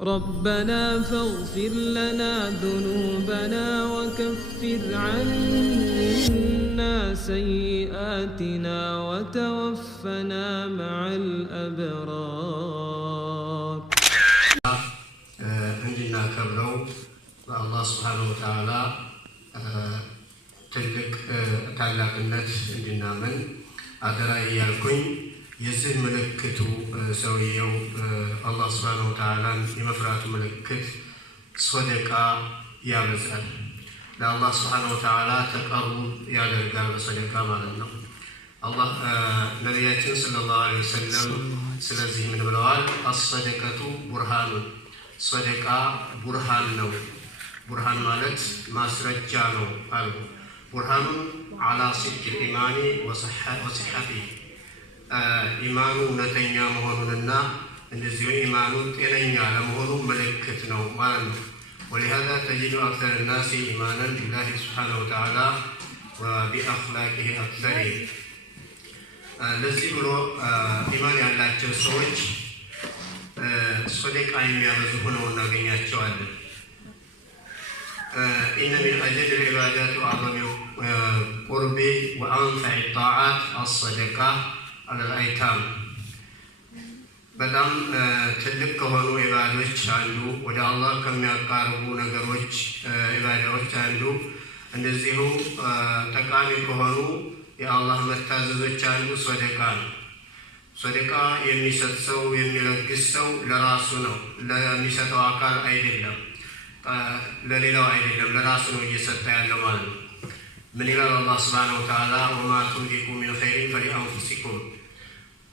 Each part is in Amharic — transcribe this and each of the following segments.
ربنا فاغفر لنا ذنوبنا وكفر عنا سيئاتنا وتوفنا مع الأبرار. عندنا كبروا الله سبحانه وتعالى تلك تعلق النت عندنا من أدرى يالكون يزه ملكته سويه الله سبحانه وتعالى يمفرات ملكت صدقة يا بزال لا الله سبحانه وتعالى تقرب يا درجال صدقة مالنا الله نبياتنا صلى الله عليه وسلم سلزه من بلوال الصدقة برهان صدقة برهان نو برهان مالت ما سرجانو قالوا برهان على صدق الإيمان وصحته ኢማኑ እውነተኛ መሆኑንና እንደዚሁ ኢማኑ ጤነኛ ለመሆኑ ምልክት ነው ማለት ነው። ولهذا تجد أكثر الناس إيمانا بالله سبحانه وتعالى وبأخلاقه أكثر ለዚህ ብሎ ኢማን ያላቸው ሰዎች ሶደቃ የሚያበዙ ሆነው እናገኛቸዋለን። إن من أجل العبادات وأعظم قرب وأنفع الطاعات الصدقة على الأيتام በጣም ትልቅ ከሆኑ ኢባዳዎች አንዱ ወደ አላህ ከሚያቃርቡ ነገሮች ኢባዳዎች አንዱ እንደዚሁ ጠቃሚ ከሆኑ የአላህ መታዘዞች አንዱ ሰደቃ ነው። ሰደቃ የሚሰጥ ሰው የሚለግስ ሰው ለራሱ ነው፣ ለሚሰጠው አካል አይደለም፣ ለሌላው አይደለም፣ ለራሱ ነው እየሰጠ ያለው ማለት ነው። ምን ይላል አላህ ሱብሓነሁ ወተዓላ وما تنفقوا من خير فلأنفسكم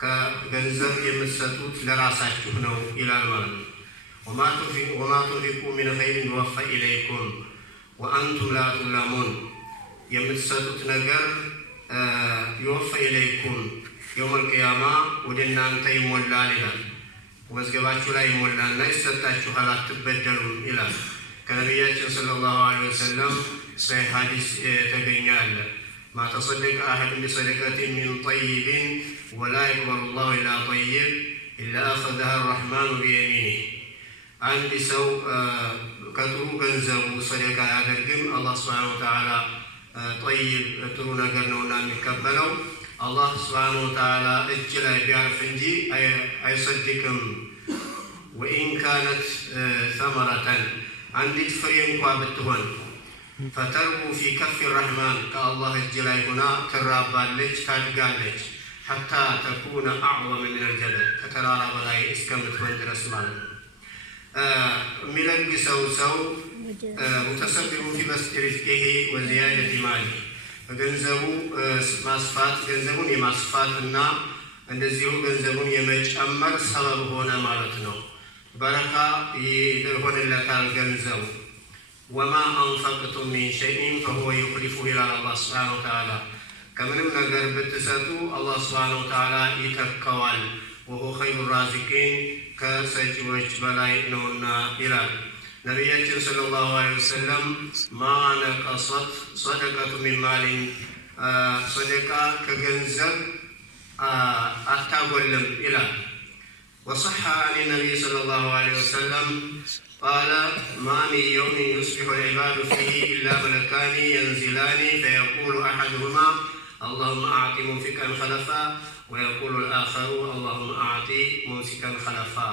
ከገንዘብ የምትሰጡት ለራሳችሁ ነው ይላል ማለት ነው። وما تنفقوا من خير يوفى إليكم وأنتم لا تظلمون የምትሰጡት ነገር يوفى إليكم يوم القيامة ወደ እናንተ ይሞላል ይላል። መዝገባችሁ ላይ ይሞላልና ይሰጣችኋል፣ አትበደሉም ይላል። ከነቢያችን ሰለላሁ ዐለይሂ ወሰለም صحيح حديث تبين ما تصدق أحد بصدقة من طيب ولا يقبل الله إلا طيب إلا أخذها الرحمن بيمينه عندي سو كترو جنزو صدقة أدركم الله سبحانه وتعالى طيب ترونا قرنونا نكبلو الله سبحانه وتعالى اجلا بيعرف انجي أي صدقكم وإن كانت ثمرة عندي فريم قابتهن فتربو في كف الرحمن كالله الجلال هنا ترابالج تادقالج حتى تكون أعظم من الجبل كترارا بلاي اسكمت وندرس مالنا ملق سو متسبب في بسط رزقه وزيادة ماله ገንዘቡ ማስፋት ገንዘቡን የማስፋትና እንደዚሁ ገንዘቡን የመጨመር ሰበብ ሆነ ማለት ነው። በረካ ይሆንለታል ገንዘቡ። وما أنفقتم من شيء فهو يخلفه إلى الله سبحانه وتعالى كمنم نجر بتساتو الله سبحانه وتعالى يتكوال وهو خير الرازقين كسجوج بلاي نونا إلى نبينا صلى الله عليه وسلم ما نقصت صدقة من مال صدقة كجنزب أتقولم إلى وصح عن النبي صلى الله عليه وسلم قال ما من يوم يصبح العباد فيه إلا ملكان ينزلان فيقول أحدهما اللهم أعط ممسكا خلفا ويقول الآخر اللهم أعط ممسكا خلفا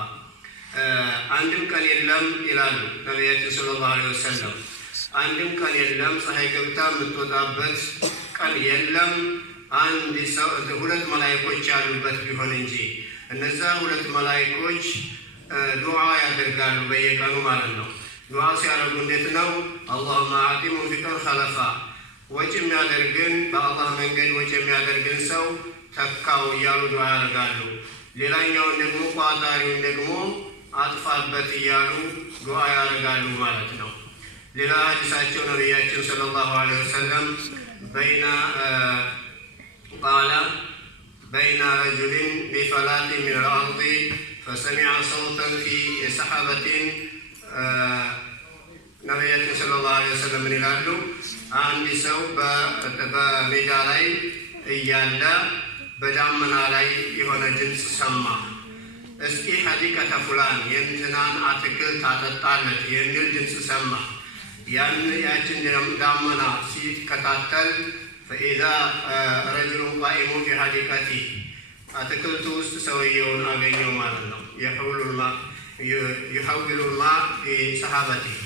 عندهم كان يلم إلى نبينا صلى الله عليه وسلم عندهم كان يلم صحيح كبتا متوتابت كان يلم عند ሁለት መላእክቶች ያሉበት ቢሆን እንጂ እነዛ ሁለት መላእክቶች ዱዓ ያደርጋሉ በየቀኑ ማለት ነው። ዱዓ ሲያደርጉ እንዴት ነው? اللهم أعط ممسكا خلفا ወጪ የሚያደርግን በአላህ መንገድ ወጪ የሚያደርግን ሰው ተካው እያሉ ዱዓ ያደርጋሉ። ሌላኛውን ደግሞ ቋጣሪውን ደግሞ አጥፋበት እያሉ ዱዓ ያደርጋሉ ማለት ነው። ሌላ ሐዲሳቸው ነብያችን ሰለላሁ ዐለይሂ ወሰለም بين رجل بفلاة من الأرض فسمع صوتا في سحابة نبينا صلى الله عليه وسلم من الأرض عند سوء بمداري إيالا بدأ من علي يهون جنس سما እስኪ ሐዲቀተ ፉላን የእንትናን አትክልት አጠጣለት የሚል ድምፅ ሰማ። ያችን ዳመና ሲከታተል ፈኢዛ ረጅሉን ቃኢሙን ፊ ሐዲቀቲህ አትክልቱ ውስጥ ሰውየውን አገኘው ማለት ነው። يحول الماء بسحابته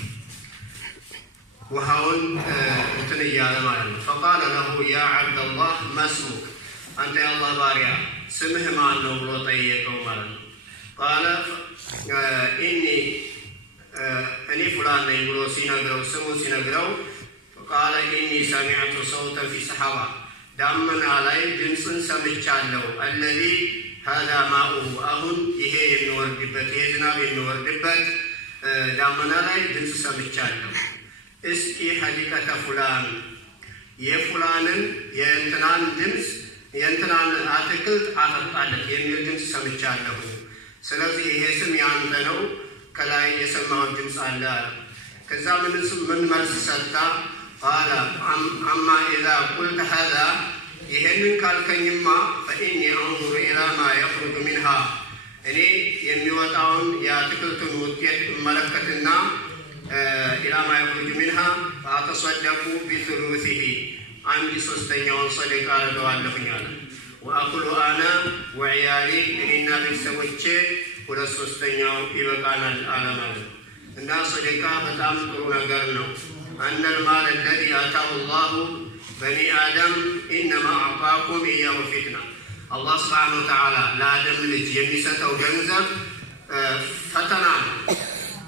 وهون تنيا لماله فقال له يا عبد الله ما اسمك أنت يا الله باريا سمه ما أنه بلطيك وماله قال إني فلان يقولوا سينقروا سمو سينقروا فقال إني سمعت صوتا في سحابة دامنا علي جنس سمعت الذي هذا ماؤه أهون ይሄ የሚወርድበት የዝናብ የሚወርድበት ዳመና ላይ ድምፅ ሰምቻለሁ። እስኪ ሐዲቀተ ፉላን የፉላንን የእንትናን ድምፅ የእንትናን አትክልት አጠጣለት የሚል ድምፅ ሰምቻለሁ። ስለዚህ ይሄ ስም ያንተ ነው፣ ከላይ የሰማሁት ድምፅ አለ። ከዛ ምን መልስ ሰጣ? ቃለ አማ ኢዛ ቁልተ ሀዛ ይሄንን ካልከኝማ ፈኢኒ አንዙሩ ኢላ ማ የኽሩጁ ሚንሃ እኔ የሚወጣውን የአትክልቱን ውጤት እመለከትና ኢላ ማ የኽሩጁ ሚንሃ ፈአተሰደቁ ቢሱሉሲሂ 1/3 ሰደቃ አደርገዋለሁኝ አለ። ወአኩሉ አነ ወዕያሊ እኔና ቤተሰቦቼ 2/3 ይበቃናል አለ ማለት ነው። እና ሰደቃ በጣም ጥሩ ነገር ነው። አነል ማል አለዚ አታሁ ላሁ بني آدم إنما أعطاكم إياه فتنة الله سبحانه وتعالى لا آدم لج يمسته جنزب فتنا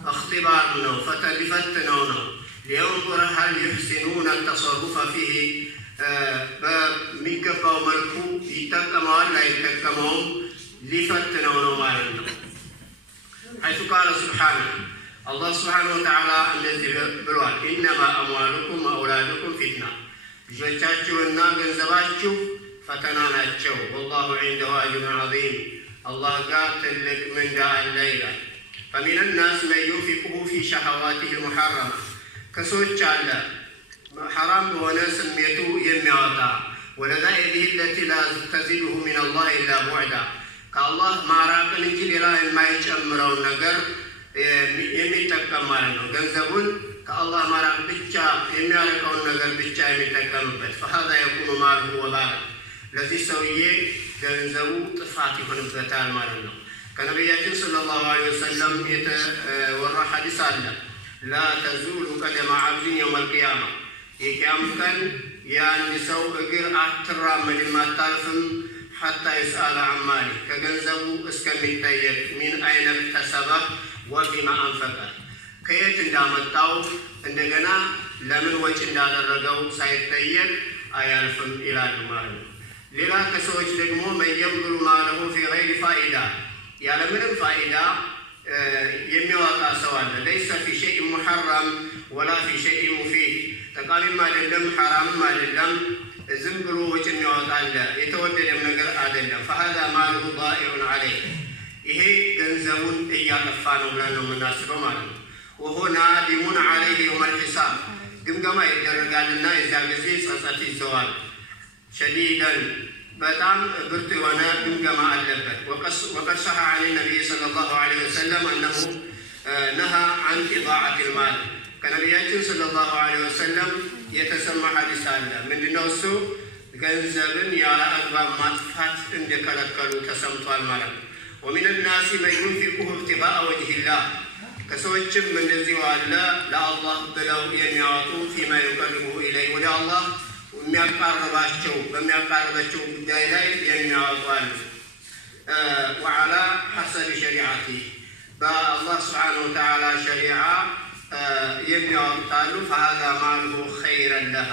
اختبارنا لفتنونا لينظر هل يحسنون التصرف فيه بمكبوا ملكو يتكموا ولا يتكموا لفتنونا مالنا حيث قال سبحانه الله سبحانه وتعالى الذي بلوال إنما أموالكم وأولادكم فتنة ልጆቻችሁና ገንዘባችሁ ፈተና ናቸው። ወላሁ ዒንደሁ አጅሩን ዐዚም አላህ ጋር ትልቅ ምንዳ አለ ይላል። ፈሚነ ናስ መን ዩንፊቁሁ ፊ ሸሀዋቲሂ ልሙሐረማ ከሰዎች አለ ሐራም በሆነ ስሜቱ የሚያወጣ ወለዛኢዲሂ ለቲ ላ ተዚዱሁ ሚን አላህ ኢላ ቡዕዳ ከአላህ ማራቅን እንጂ ሌላ የማይጨምረውን ነገር የሚጠቀም ማለት ነው። ገንዘቡን ከአላህ ማራቅ ብቻ የሚያረቀውን ነገር ብቻ የሚጠቀምበት ፈሀዛ የኩኑ ማሉሁ ወባላ ለዚህ ሰውዬ ገንዘቡ ጥፋት ይሆንበታል ማለት ነው። ከነቢያችን ሰለላሁ ዐለይሂ ወሰለም የተወራ ሐዲስ አለ። ላ ተዙሉ ቀደመ ዐብድን የውመል ቂያማ የቂያም ቀን የአንድ ሰው እግር አትራመድም አታልፍም ሐታ ይስአለ ዐን ማሊ ከገንዘቡ እስከሚጠየቅ ሚን አይነ እክተሰበህ ወፊማ አንፈቀ ከየት እንዳመጣው እንደገና ለምን ወጪ እንዳደረገው ሳይጠየቅ አያልፍም ይላሉ ማለት ነው። ሌላ ከሰዎች ደግሞ መየምሩ ማለሁ ፊ ገይሪ ፋኢዳ ያለምንም ፋኢዳ የሚያወጣ ሰው አለ። ለይሰ ፊ ሸይء ሙሐረም ወላ ፊ ሸይء ሙፊድ ጠቃሚም አይደለም ሐራምም አይደለም ዝም ብሎ ወጪ የሚያወጣ አለ፣ የተወደደም ነገር አይደለም። ፈሀዛ ማሉሁ ዳኢዑን ዐለይህ ይሄ ገንዘቡን እያጠፋ ነው ብለን ነው የምናስበው ማለት ነው። ወሆ ናዲሙን ዐለይህ የውመል ሒሳብ ግምገማ ይደረጋልና የዛ ጊዜ ጸጸት ይዘዋል። ሸዲደን በጣም ብርቱ የሆነ ግምገማ አለበት። ወቀድ ሰሐ ዐን ነቢይ ሰለላሁ ዐለይሂ ወሰለም አነሁ ነሃ ዐን ኢዳዓቲል ማል ከነቢያችን ሰለላሁ ዐለይሂ ወሰለም የተሰማ ሐዲስ አለ። ምንድነው እሱ? ገንዘብን ያለ አግባብ ማጥፋት እንደከለከሉ ተሰምቷል ማለት ነው። ወሚን ናሲ መን ዩንፊቁሁ ኢብቲጋአ ወጅሂላህ ከሰዎችም እንደዚሁ አለ ለአላህ ብለው የሚያወጡ ፊማ ዩቀርቡሁ ኢለይህ ወደ አላህ በሚያቃርባቸው ጉዳይ ላይ የሚያወጡ አሉ። ወዐላ ሐሰቢ ሸሪዓቲህ በአላህ ስብሓነሁ ወተዓላ ሸሪዓ የሚያወጡት አሉ። ፈሀዛ ማሉሁ ኸይረን ለህ